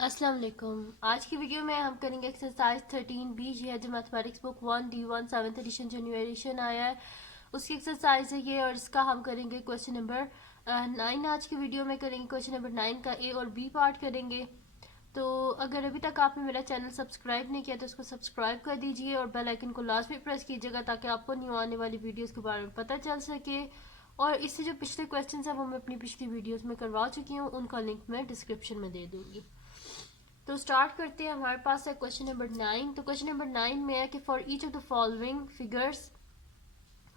अस्सलाम वालेकुम। आज की वीडियो में हम करेंगे एक्सरसाइज 13B। ये है जो mathematics book 1D1 7th edition जो न्यू एडिशन आया है उसकी एक्सरसाइज है ये, और इसका हम करेंगे क्वेश्चन नंबर 9। आज की वीडियो में करेंगे क्वेश्चन नंबर 9 का ए और बी पार्ट करेंगे। तो अगर अभी तक आपने मेरा चैनल सब्सक्राइब नहीं किया तो उसको सब्सक्राइब कर दीजिए और बेल आइकन को लाजमी प्रेस कीजिएगा ताकि आपको न्यू आने वाली वीडियोस के बारे में पता चल सके। और इससे जो पिछले क्वेश्चन हैं वो मैं अपनी पिछली वीडियोस में करवा चुकी हूँ, उनका लिंक मैं डिस्क्रिप्शन में दे दूँगी। तो स्टार्ट करते हैं। हमारे पास है क्वेश्चन नंबर 9। तो क्वेश्चन नंबर 9 में है कि for each of the following figures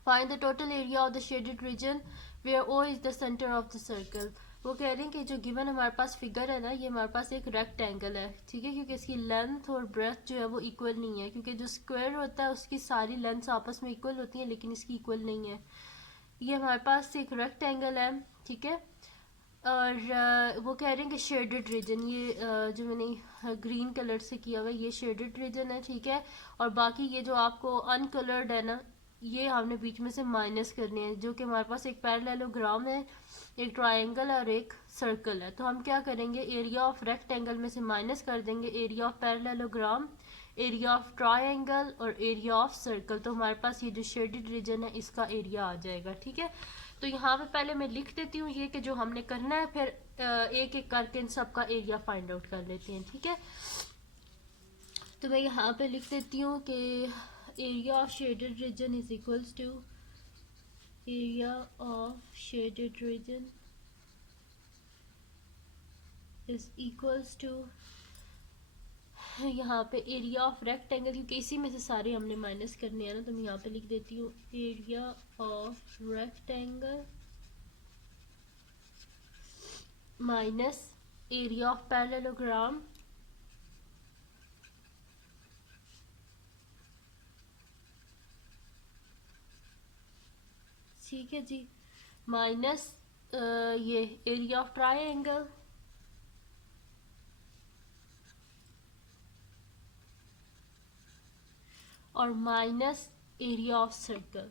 find the total area of the shaded region where O is the centre of the circle. वो कह रहे हैं कि जो गिवन हमारे पास फिगर है ना, ये हमारे पास एक रेक्टेंगल है, ठीक है, क्योंकि इसकी लेंथ और ब्रेथ जो है वो इक्वल नहीं है, क्योंकि जो स्क्वायर होता है उसकी सारी लेंथ्स आपस में इक्वल होती हैं लेकिन इसकी इक्वल नहीं है। ये हमारे पास एक रेक्टेंगल है, ठीक है। और वो कह रहे हैं कि शेडेड रीजन, ये जो मैंने ग्रीन कलर से किया हुआ है ये शेडेड रीजन है, ठीक है। और बाकी ये जो आपको अनकलर्ड है ना, ये हमने बीच में से माइनस करने हैं, जो कि हमारे पास एक पैरेललोग्राम है, एक ट्रायंगल और एक सर्कल है। तो हम क्या करेंगे, एरिया ऑफ रेक्टेंगल में से माइनस कर देंगे area of parallelogram, area of triangle और एरिया ऑफ सर्कल। तो हमारे पास ये जो शेडेड रीजन है इसका एरिया आ जाएगा, ठीक है। तो यहाँ पे पहले मैं लिख देती हूँ ये कि जो हमने करना है, फिर एक एक करके इन सब का एरिया फाइंड आउट कर लेते हैं, ठीक है। तो मैं यहाँ पे लिख देती हूँ कि area of shaded region is equals to area of shaded region is equals to यहाँ पे एरिया ऑफ रेक्टेंगल, क्योंकि इसी में से सारे हमने माइनस करने हैं ना, तो मैं यहाँ पे लिख देती हूँ area of rectangle minus area of parallelogram ठीक है जी, माइनस ये एरिया ऑफ ट्रायंगल और माइनस एरिया ऑफ सर्कल।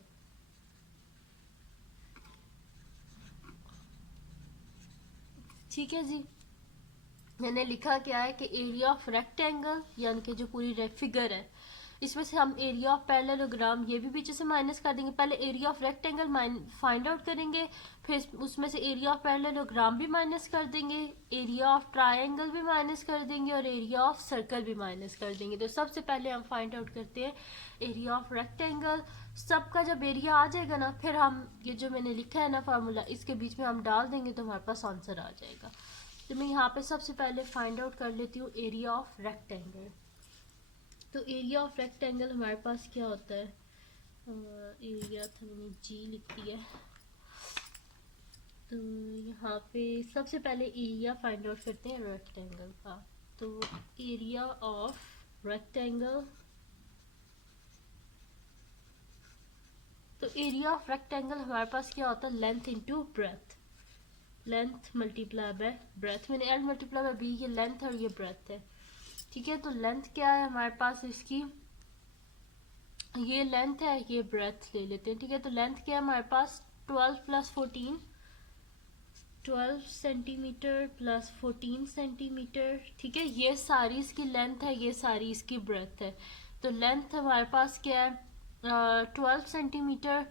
ठीक है जी, मैंने लिखा क्या है कि एरिया ऑफ रेक्टेंगल यानी कि जो पूरी फिगर है इसमें से हम एरिया ऑफ पैरेललोग्राम ये भी पीछे से माइनस कर देंगे। पहले area of rectangle find out करेंगे, फिर उसमें से एरिया ऑफ पैरेललोग्राम भी माइनस कर देंगे, एरिया ऑफ ट्रायंगल भी माइनस कर देंगे और एरिया ऑफ सर्कल भी माइनस कर देंगे। तो सबसे पहले हम फाइंड आउट करते हैं एरिया ऑफ रेक्टेंगल। सबका जब एरिया आ जाएगा ना, फिर हम ये जो मैंने लिखा है ना फार्मूला, इसके बीच में हम डाल देंगे तो हमारे पास आंसर आ जाएगा। तो मैं यहाँ पे सबसे पहले फाइंड आउट कर लेती हूँ एरिया ऑफ रेक्टेंगल। तो एरिया ऑफ रेक्टेंगल हमारे पास क्या होता है, एरिया था मैंने जी लिख दिया। तो यहाँ पे सबसे पहले एरिया फाइंड आउट करते हैं रेक्टेंगल का। तो एरिया ऑफ रेक्टेंगल, तो एरिया ऑफ रेक्टेंगल हमारे पास क्या होता है, length into breadth, length multiply by breath, मैंने एल मल्टीप्लाई बाय बी, ये लेंथ और ये ब्रेथ है, ठीक है। तो लेंथ क्या है हमारे पास इसकी, ये लेंथ है, ये ब्रेथ ले लेते हैं, ठीक है। तो लेंथ क्या है हमारे पास, 12 प्लस 14, 12 सेंटीमीटर प्लस 14 सेंटीमीटर, ठीक है। ये सारी इसकी लेंथ है, ये सारी इसकी ब्रेथ है। तो लेंथ हमारे पास क्या है, 12 सेंटीमीटर,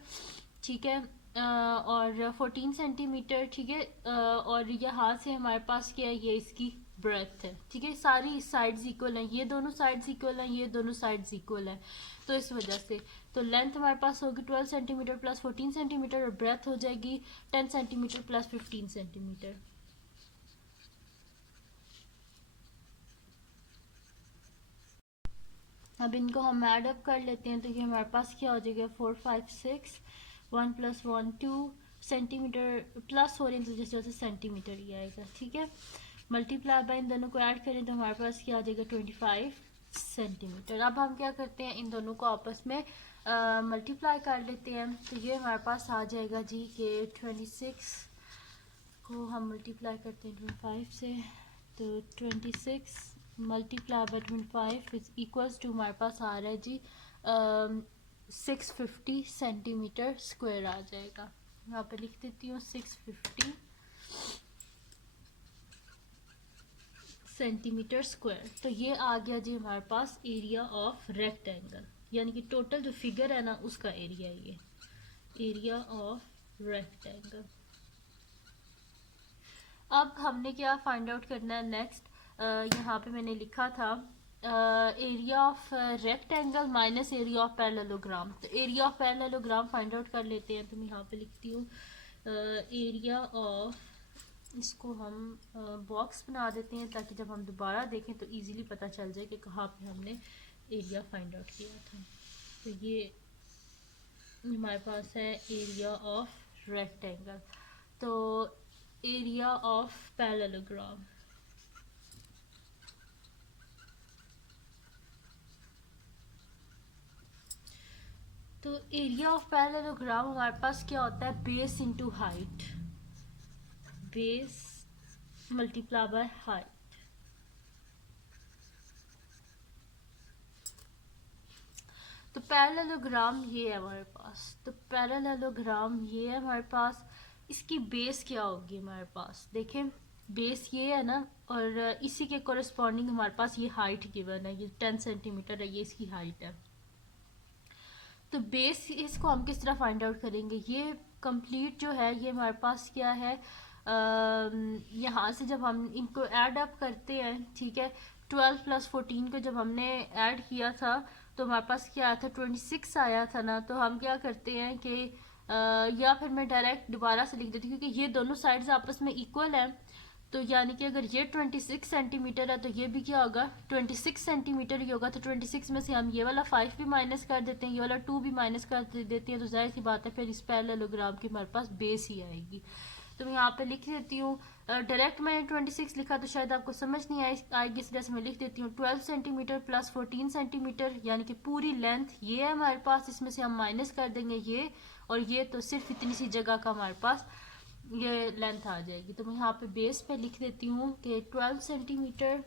ठीक है, और 14 सेंटीमीटर, ठीक है। और यहाँ से हमारे पास क्या है, ये इसकी ब्रेथ है, ठीक है। सारी साइड्स इक्वल हैं, ये दोनों साइड्स इक्वल हैं, ये दोनों साइड्स इक्वल हैं, तो इस वजह से तो लेंथ हमारे पास होगी 12 सेंटीमीटर प्लस 14 सेंटीमीटर और ब्रेथ हो जाएगी 10 सेंटीमीटर प्लस 15 सेंटीमीटर। अब इनको हम ऐड अप कर लेते हैं, तो ये हमारे पास क्या हो जाएगा, 4 5 6, 1 प्लस 1 2 सेंटीमीटर प्लस हो रही है तो जिस वजह से सेंटीमीटर ही आएगा, ठीक है। मल्टीप्लाई बाय इन दोनों को ऐड करें तो हमारे पास क्या आ जाएगा, 25 सेंटीमीटर। अब हम क्या करते हैं, इन दोनों को आपस में मल्टीप्लाई कर लेते हैं। तो ये हमारे पास आ जाएगा जी कि 26 को हम मल्टीप्लाई करते हैं 25 से, तो 26 multiply by 25 is equals to हमारे पास आ रहा है जी 650 सेंटीमीटर स्क्वायर आ जाएगा। यहाँ पे लिख देती हूँ 650 सेंटीमीटर स्क्वायर। तो ये आ गया जी हमारे पास एरिया ऑफ रेक्टेंगल, यानी कि टोटल जो फिगर है ना उसका एरिया, ये एरिया ऑफ रेक्टेंगल। अब हमने क्या फाइंड आउट करना है नेक्स्ट, यहाँ पे मैंने लिखा था area of rectangle minus area of parallelogram. तो area of parallelogram find out कर लेते हैं। तो मैं यहाँ पे लिखती हूँ एरिया ऑफ, इसको हम बॉक्स बना देते हैं ताकि जब हम दोबारा देखें तो इजीली पता चल जाए कि कहाँ पे हमने एरिया फाइंड आउट किया था। तो ये हमारे पास है एरिया ऑफ रेक्टेंगल। तो एरिया ऑफ पैरेललोग्राम, तो एरिया ऑफ पैरेललोग्राम हमारे पास क्या होता है, base into height, base multiply by height. तो पैरेललोग्राम ये है हमारे पास, तो पैरेललोग्राम ये है हमारे पास। इसकी बेस क्या होगी हमारे पास, देखें बेस ये है ना, और इसी के कोरिस्पॉन्डिंग हमारे पास ये हाइट गिवन है, ये 10 सेंटीमीटर है, ये इसकी हाइट है। तो बेस इसको हम किस तरह फाइंड आउट करेंगे, ये कंप्लीट जो है ये हमारे पास क्या है, यहाँ से जब हम इनको ऐड अप करते हैं, ठीक है, 12 + 14 को जब हमने ऐड किया था तो हमारे पास क्या आया था, 26 आया था ना। तो हम क्या करते हैं कि या फिर मैं डायरेक्ट दोबारा से लिख देती हूँ क्योंकि ये दोनों साइड्स आपस में इक्वल है। तो यानी कि अगर ये 26 सेंटीमीटर है तो ये भी क्या होगा, 26 सेंटीमीटर ही होगा। तो 26 में से हम ये वाला 5 भी माइनस कर देते हैं, ये वाला 2 भी माइनस कर देते हैं, तो जाहिर सी बात है फिर इस पैरेललोग्राम की हमारे पास बेस ही आएगी। तो मैं यहाँ पे लिख देती हूँ, डायरेक्ट मैंने 26 लिखा तो शायद आपको समझ नहीं आएगी, इस तरह से मैं लिख देती हूँ 12 सेंटीमीटर + 14 सेंटीमीटर, यानी कि पूरी लेंथ ये है हमारे पास, इसमें से हम माइनस कर देंगे ये और ये, तो सिर्फ इतनी सी जगह का हमारे पास ये लेंथ आ जाएगी। तो मैं यहाँ पे बेस पे लिख देती हूँ कि 12 सेंटीमीटर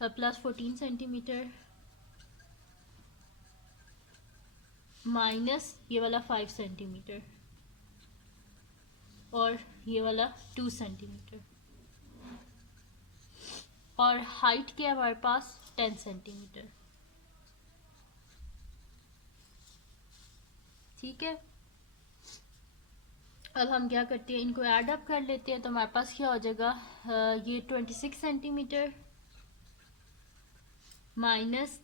+ 14 सेंटीमीटर माइनस ये वाला 5 सेंटीमीटर और ये वाला 2 सेंटीमीटर, और हाइट क्या है हमारे पास 10 सेंटीमीटर। ठीक है, अब हम क्या करते हैं, इनको ऐड अप कर लेते हैं। तो हमारे पास क्या हो जाएगा, ये 26 centimetre minus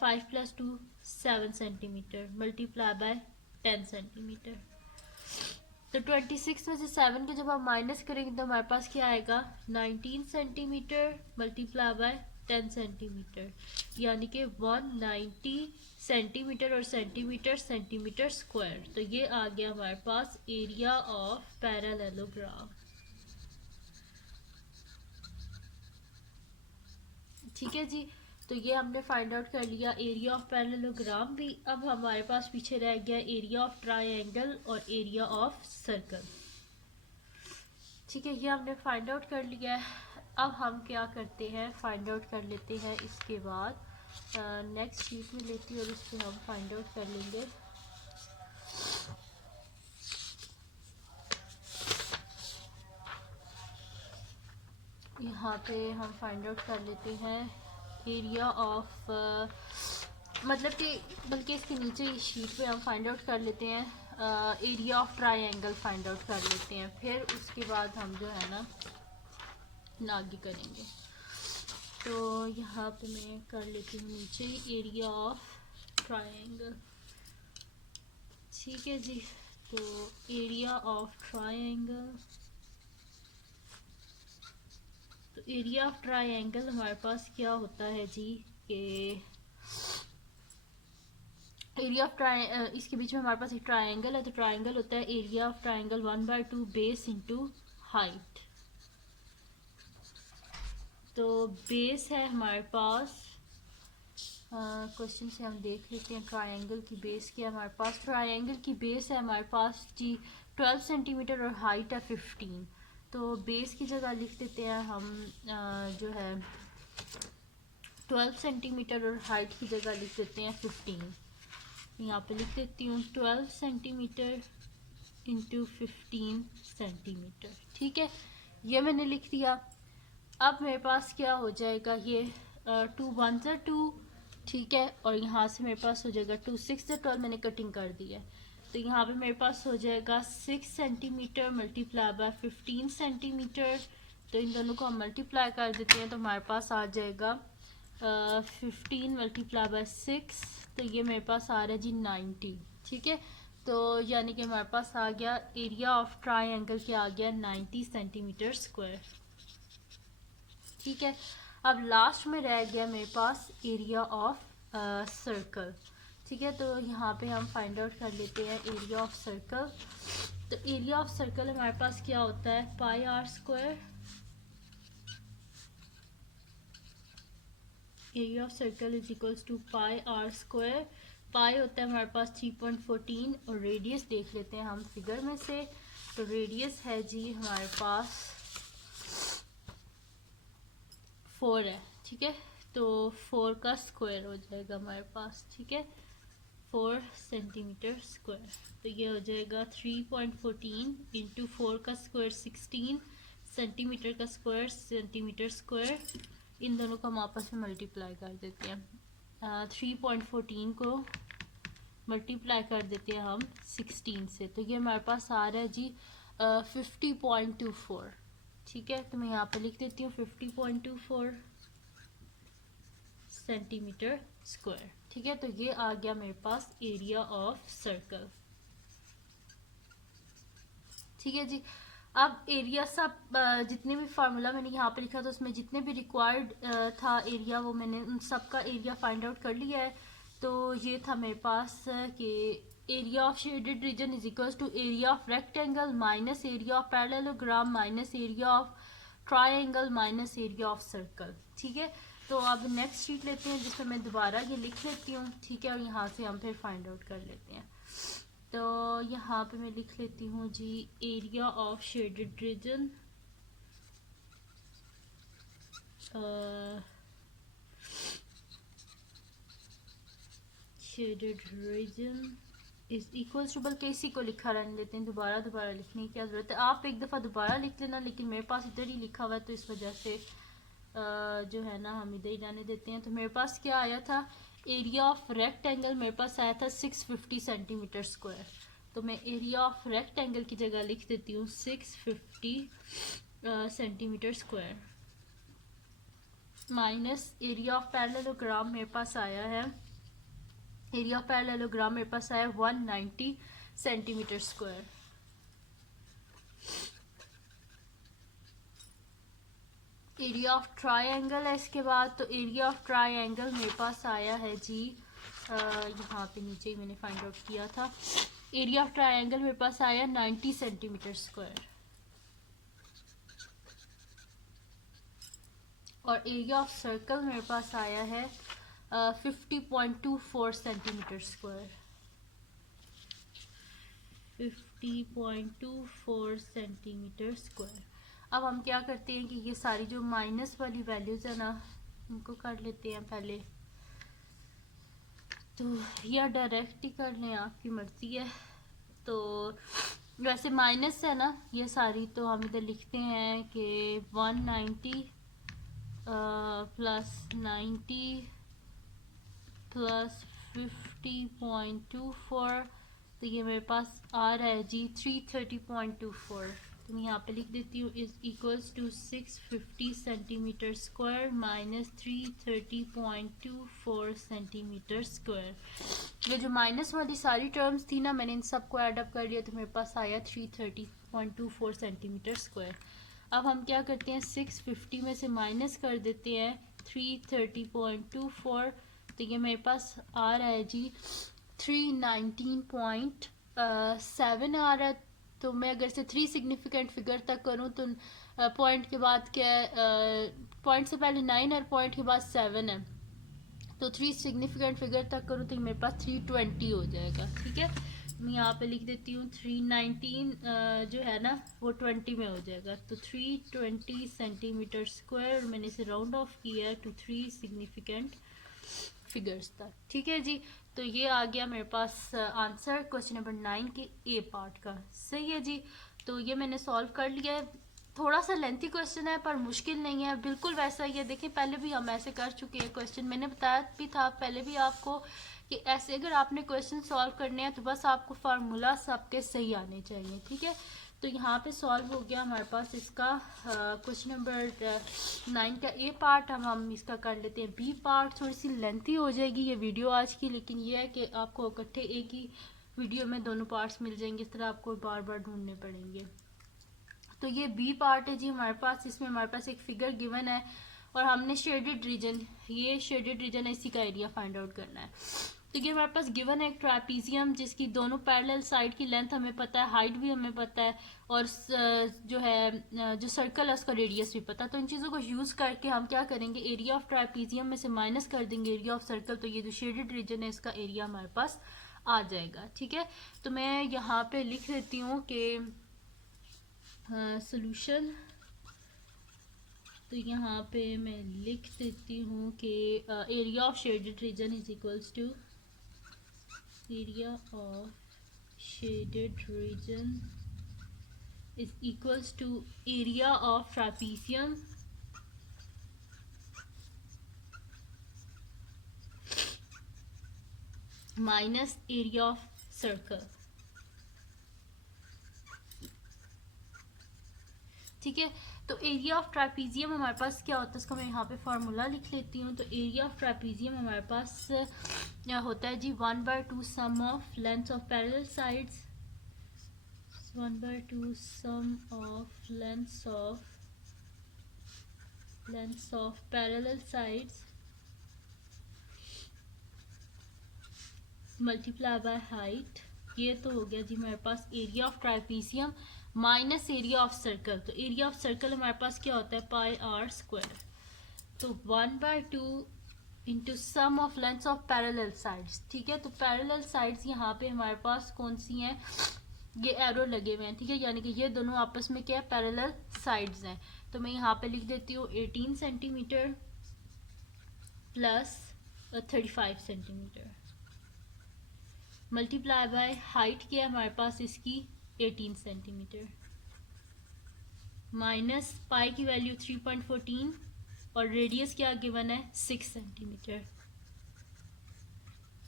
5 + 2 7 centimetre multiply by 10 centimetre. तो 26 में से 7 के जब हम माइनस करेंगे तो हमारे पास क्या आएगा, 19 सेंटीमीटर मल्टीप्लाई बाय 10 सेंटीमीटर, यानी कि 190 सेंटीमीटर, और सेंटीमीटर सेंटीमीटर स्क्वायर। तो ये आ गया हमारे पास एरिया ऑफ पैरेललोग्राम। ठीक है जी, तो ये हमने फाइंड आउट कर लिया एरिया ऑफ पैरेललोग्राम भी। अब हमारे पास पीछे रह गया एरिया ऑफ ट्रायंगल और एरिया ऑफ सर्कल। ठीक है, ये हमने फाइंड आउट कर लिया है। अब हम क्या करते हैं, फाइंड आउट कर लेते हैं, इसके बाद नेक्स्ट शीट में लेती हूँ और उस पर हम फाइंड आउट कर लेंगे। यहाँ पे हम फाइंड आउट कर लेते हैं एरिया ऑफ, मतलब कि बल्कि इसके नीचे इस शीट पे हम फाइंड आउट कर लेते हैं area of triangle find out कर लेते हैं, फिर उसके बाद हम जो है ना आगे करेंगे। तो यहाँ पे मैं कर लेती हूँ नीचे एरिया ऑफ ट्रायंगल। ठीक है जी, तो एरिया ऑफ ट्रायंगल, तो एरिया ऑफ ट्रायंगल हमारे पास क्या होता है जी, कि एरिया ऑफ इसके बीच में हमारे पास एक ट्रायंगल है, तो ट्रायंगल होता है area of triangle 1/2 base into height. तो बेस है हमारे पास, क्वेश्चन से हम देख लेते हैं ट्रायंगल की बेस क्या है हमारे पास। ट्रायंगल की बेस है हमारे पास जी 12 सेंटीमीटर और हाइट है 15। तो बेस की जगह लिख देते हैं हम जो है 12 सेंटीमीटर और हाइट की जगह लिख देते हैं 15। यहाँ पे लिख देती हूँ 12 सेंटीमीटर इंटू 15 सेंटीमीटर। ठीक है, ये मैंने लिख दिया। अब मेरे पास क्या हो जाएगा, ये 2 1 ज़ा 2, ठीक है, और यहाँ से मेरे पास हो जाएगा 2 6 ज़ा 12, मैंने कटिंग कर दी है। तो यहाँ पे मेरे पास हो जाएगा 6 सेंटीमीटर मल्टीप्लाई बाय 15 सेंटीमीटर। तो इन दोनों को हम मल्टीप्लाई कर देते हैं तो हमारे पास आ जाएगा 15 मल्टीप्लाई बाय 6, तो ये मेरे पास आ रहा है जी 90, ठीक है। तो यानी कि हमारे पास आ गया एरिया ऑफ ट्राइंगल क्या आ गया 90 सेंटीमीटर स्क्वायर, ठीक है। अब लास्ट में रह गया मेरे पास एरिया ऑफ सर्कल, ठीक है। तो यहाँ पे हम फाइंड आउट कर लेते हैं एरिया ऑफ सर्कल। तो एरिया ऑफ सर्कल हमारे पास क्या होता है, pi R square. Area of circle is equals to pi R square. Pi होता है हमारे पास 3.14 और रेडियस देख लेते हैं हम फिगर में से। तो रेडियस है जी हमारे पास 4 है, ठीक है। तो 4 का स्क्वायर हो जाएगा हमारे पास, ठीक है, 4 सेंटीमीटर स्क्वायर। तो ये हो जाएगा 3.14 इंटू 4 का स्क्वायर 16 सेंटीमीटर का स्क्वायर सेंटीमीटर स्क्वायर। इन दोनों को हम आपस में मल्टीप्लाई कर देते हैं। 3.14 को मल्टीप्लाई कर देते हैं हम 16 से, तो ये हमारे पास आ रहा है जी 50.24, ठीक है। तो मैं यहाँ पर लिख देती हूँ 50.24 सेंटीमीटर स्क्वायर, ठीक है। तो ये आ गया मेरे पास एरिया ऑफ सर्कल, ठीक है जी। अब एरिया सब जितने भी फार्मूला मैंने यहाँ पे लिखा था उसमें जितने भी रिक्वायर्ड था एरिया, वो मैंने उन सब का एरिया फाइंड आउट कर लिया है। तो ये था मेरे पास कि area of shaded region is equals to area of rectangle minus area of parallelogram minus area of triangle minus area of circle, ठीक है। तो अब नेक्स्ट शीट लेते हैं जिसमें मैं दोबारा ये लिख लेती हूँ, ठीक है, और यहाँ से हम फिर फाइंड आउट कर लेते हैं। तो यहाँ पे मैं लिख लेती हूँ जी area of shaded region, shaded region is equals to, बल्कि इसी को लिखा रहने देते हैं, दोबारा लिखने की क्या ज़रूरत है। आप एक दफ़ा दोबारा लिख लेना, लेकिन मेरे पास इधर ही लिखा हुआ है तो इस वजह से जो है ना हम इधर ही जाने देते हैं। तो मेरे पास क्या आया था, एरिया ऑफ रेक्टेंगल मेरे पास आया था 650 सेंटीमीटर स्क्वायर। तो मैं एरिया ऑफ रेक्टेंगल की जगह लिख देती हूँ 650 centimetre square minus area of parallelogram मेरे पास आया है, एरिया ऑफ पैरेललोग्राम मेरे पास आया 190 centimetre square. Area of triangle है इसके बाद। तो एरिया ऑफ ट्राइंगल मेरे पास आया है जी यहाँ पे नीचे ही मैंने फाइंड आउट किया था। एरिया ऑफ ट्राइंगल मेरे पास आया 90 सेंटीमीटर स्क्वायर और एरिया ऑफ सर्कल मेरे पास आया है 50.24 सेंटीमीटर स्क्वायर, 50.24 सेंटीमीटर स्क्वायर। अब हम क्या करते हैं कि ये सारी जो माइनस वाली वैल्यूज़ है ना उनको कर लेते हैं पहले। तो या डायरेक्ट ही कर लें, आपकी मर्ज़ी है। तो वैसे माइनस है ना ये सारी, तो हम इधर लिखते हैं कि 190 प्लस 90 प्लस 50.24, तो ये मेरे पास आ रहा है जी 330.24। तो मैं यहाँ पे लिख देती हूँ is equals to 650 centimetre square minus 330.24 centimetre square. ये जो माइनस वाली सारी टर्म्स थी ना, मैंने इन सबको ऐड अप कर लिया तो मेरे पास आया 330.24 सेंटीमीटर स्क्वायर। अब हम क्या करते हैं 650 में से माइनस कर देते हैं 330.24, तो ये मेरे पास आ रहा है जी 319.7 आ रहा है। तो मैं अगर से 3 सिग्निफिकेंट फिगर तक करूँ तो पॉइंट के बाद क्या है, पॉइंट से पहले 9 और पॉइंट के बाद 7 है, तो 3 सिग्निफिकेंट फिगर तक करूँ तो मेरे पास 320 हो जाएगा, ठीक है। मैं यहाँ पे लिख देती हूँ 319 जो है ना वो 20 में हो जाएगा, तो 320 सेंटीमीटर स्क्वायर मैंने इसे राउंड ऑफ किया है टू 3 सिग्निफिकेंट फिगर्स तक, ठीक है जी। तो ये आ गया मेरे पास आंसर क्वेश्चन नंबर 9 के ए पार्ट का, सही है जी। तो ये मैंने सॉल्व कर लिया है। थोड़ा सा लेंथी क्वेश्चन है पर मुश्किल नहीं है, बिल्कुल वैसा ही है। देखिए पहले भी हम ऐसे कर चुके हैं क्वेश्चन, मैंने बताया भी था पहले भी आपको कि ऐसे अगर आपने क्वेश्चन सॉल्व करने हैं तो बस आपको फार्मूला सबके सही आने चाहिए, ठीक है। तो यहाँ पे सॉल्व हो गया हमारे पास इसका क्वेश्चन नंबर 9 का ए पार्ट। हम इसका कर लेते हैं बी पार्ट। थोड़ी सी लेंथी हो जाएगी ये वीडियो आज की, लेकिन ये है कि आपको इकट्ठे एक ही वीडियो में दोनों पार्ट्स मिल जाएंगे, इस तरह आपको बार बार ढूंढने पड़ेंगे। तो ये बी पार्ट है जी हमारे पास। इसमें हमारे पास एक फिगर गिवन है और हमने शेडेड रीजन, ये शेडेड रीजन है, इसी का एरिया फाइंड आउट करना है। तो ये हमारे पास गिवन है एक ट्रापीजियम जिसकी दोनों पैरेलल साइड की लेंथ हमें पता है, हाइट भी हमें पता है, और जो है जो सर्कल है उसका रेडियस भी पता है। तो इन चीज़ों को यूज़ करके हम क्या करेंगे, एरिया ऑफ ट्रापीजियम में से माइनस कर देंगे एरिया ऑफ सर्कल, तो ये जो शेडेड रीजन है इसका एरिया हमारे पास आ जाएगा, ठीक है। तो मैं यहाँ पे लिख देती हूँ कि सॉल्यूशन, तो यहाँ पे मैं लिख देती हूँ कि area of shaded region is equals to area of shaded region is equals to area of trapezium minus area of circle, ठीक है। तो एरिया ऑफ ट्रापीजियम हमारे पास क्या होता है, इसका मैं यहाँ पे फार्मूला लिख लेती हूँ। तो एरिया ऑफ ट्रापीजियम हमारे पास क्या होता है जी, 1/2 sum of length of parallel sides, 1/2 sum of length of parallel sides multiply by height. ये तो हो गया जी हमारे पास area of trapezium minus area of circle. तो एरिया ऑफ सर्कल हमारे पास क्या होता है, पाई आर स्क्वायर। तो 1/2 into sum of length of parallel sides, ठीक है। तो पैरेलल साइड्स यहाँ पे हमारे पास कौन सी हैं, ये एरो लगे हुए हैं, ठीक है, यानी कि ये दोनों आपस में क्या है, पैरेलल साइड्स हैं। तो मैं यहाँ पे लिख देती हूँ 18 centimetre plus 35 centimetre multiply by height क्या है हमारे पास इसकी 18 सेंटीमीटर माइनस पाई की वैल्यू 3.14 और रेडियस क्या गिवन है 6 सेंटीमीटर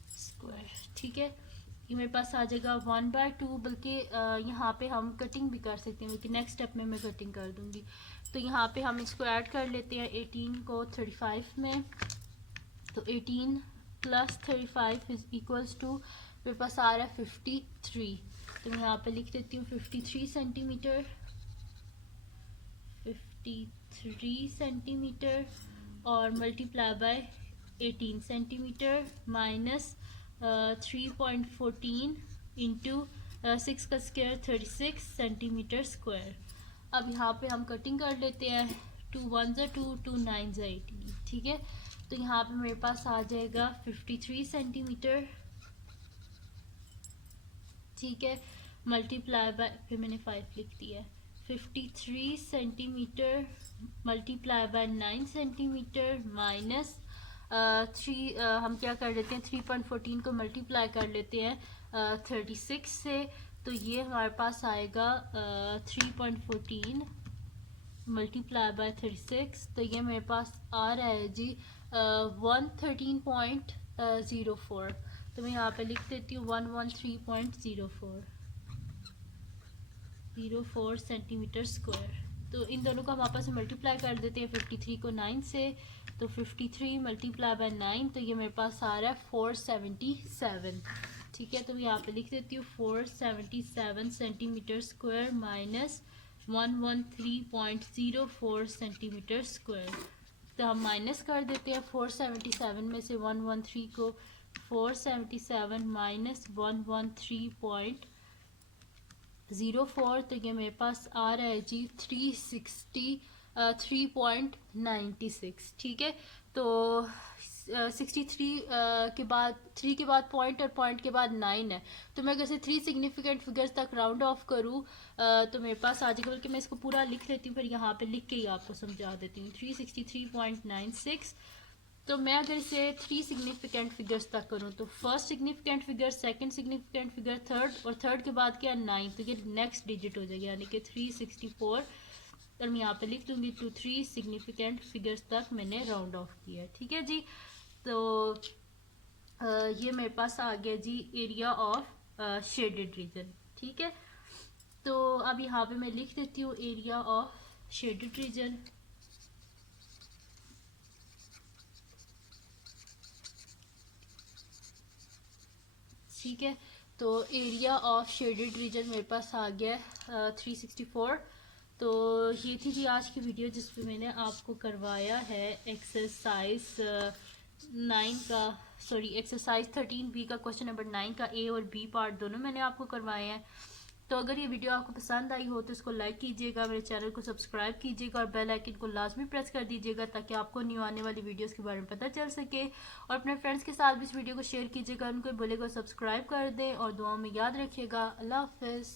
स्क्वायर, ठीक है। ये मेरे पास आ जाएगा 1/2, बल्कि यहाँ पे हम कटिंग भी कर सकते हैं, लेकिन नेक्स्ट स्टेप में मैं कटिंग कर दूंगी। तो यहाँ पे हम इसको ऐड कर लेते हैं 18 को 35 में। तो 18 प्लस 35 इज इक्वल्स टू मेरे पास आ रहा है 53। तो मैं यहाँ पे लिख देती हूँ 53 सेंटीमीटर, 53 सेंटीमीटर और multiply by 18 centimetre minus 3.14 into 6 का स्क्वायर 36 सेंटीमीटर स्क्वायर। अब यहाँ पे हम कटिंग कर लेते हैं, 2 1 2 2 9 18, ठीक है। तो यहाँ पे मेरे पास आ जाएगा 53 सेंटीमीटर, ठीक है, मल्टीप्लाई बाय, फिर मैंने 5 लिख दिया है, 53 centimetre multiply by 9 centimetre minus 3, हम क्या कर लेते हैं 3.14 को मल्टीप्लाई कर लेते हैं 36 से। तो ये हमारे पास आएगा 3.14 मल्टीप्लाई बाय 36, तो ये मेरे पास आ रहा है जी 113.04। तो मैं यहाँ पे लिख देती हूँ 113.04 सेंटीमीटर स्क्वायर। तो इन दोनों को हम आपस में मल्टीप्लाई कर देते हैं 53 को 9 से। तो 53 मल्टीप्लाई बाय 9, तो ये मेरे पास आ रहा है 477, ठीक है। तो मैं यहाँ पे लिख देती हूँ 477 centimetre square minus 113.04 centimetre square. तो हम माइनस कर देते हैं 477 में से 113 को, 477 माइनस 113.04, तो ये मेरे पास आ रहा है जी 363.96, ठीक है। तो 63 के बाद 3 के बाद पॉइंट और पॉइंट के बाद 9 है। तो मैं अगर से 3 सिग्निफिकेंट फिगर्स तक राउंड ऑफ करूँ तो मेरे पास आ जाएगा, बल्कि मैं इसको पूरा लिख लेती हूँ, फिर यहाँ पे लिख के ही आपको समझा देती हूँ 363.96। तो मैं अगर इसे 3 सिग्निफिकेंट फिगर्स तक करूँ तो first significant figure, second significant figure, third, और थर्ड के बाद क्या 9, तो ये नेक्स्ट डिजिट हो जाएगा, यानी कि 364 और मैं यहाँ पे लिख दूंगी टू 3 सिग्निफिकेंट फिगर्स तक मैंने राउंड ऑफ किया। ठीक है जी। तो ये मेरे पास आ गया जी एरिया ऑफ शेडेड रीजन। ठीक है, तो अब यहाँ पे मैं लिख देती हूँ एरिया ऑफ शेडेड रीजन। ठीक है, तो एरिया ऑफ शेडेड रीजन मेरे पास आ गया 364। तो ये थी जी आज की वीडियो जिसमें मैंने आपको करवाया है एक्सरसाइज 9 का, सॉरी एक्सरसाइज 13B का क्वेश्चन नंबर 9 का ए और बी पार्ट दोनों मैंने आपको करवाए हैं। तो अगर ये वीडियो आपको पसंद आई हो तो इसको लाइक कीजिएगा, मेरे चैनल को सब्सक्राइब कीजिएगा और बेल आइकन को लाजमी प्रेस कर दीजिएगा ताकि आपको न्यू आने वाली वीडियोस के बारे में पता चल सके। और अपने फ्रेंड्स के साथ भी इस वीडियो को शेयर कीजिएगा, उनको बोलेगा सब्सक्राइब कर दें और दुआओं में याद रखिएगा। अल्लाह हाफिज़।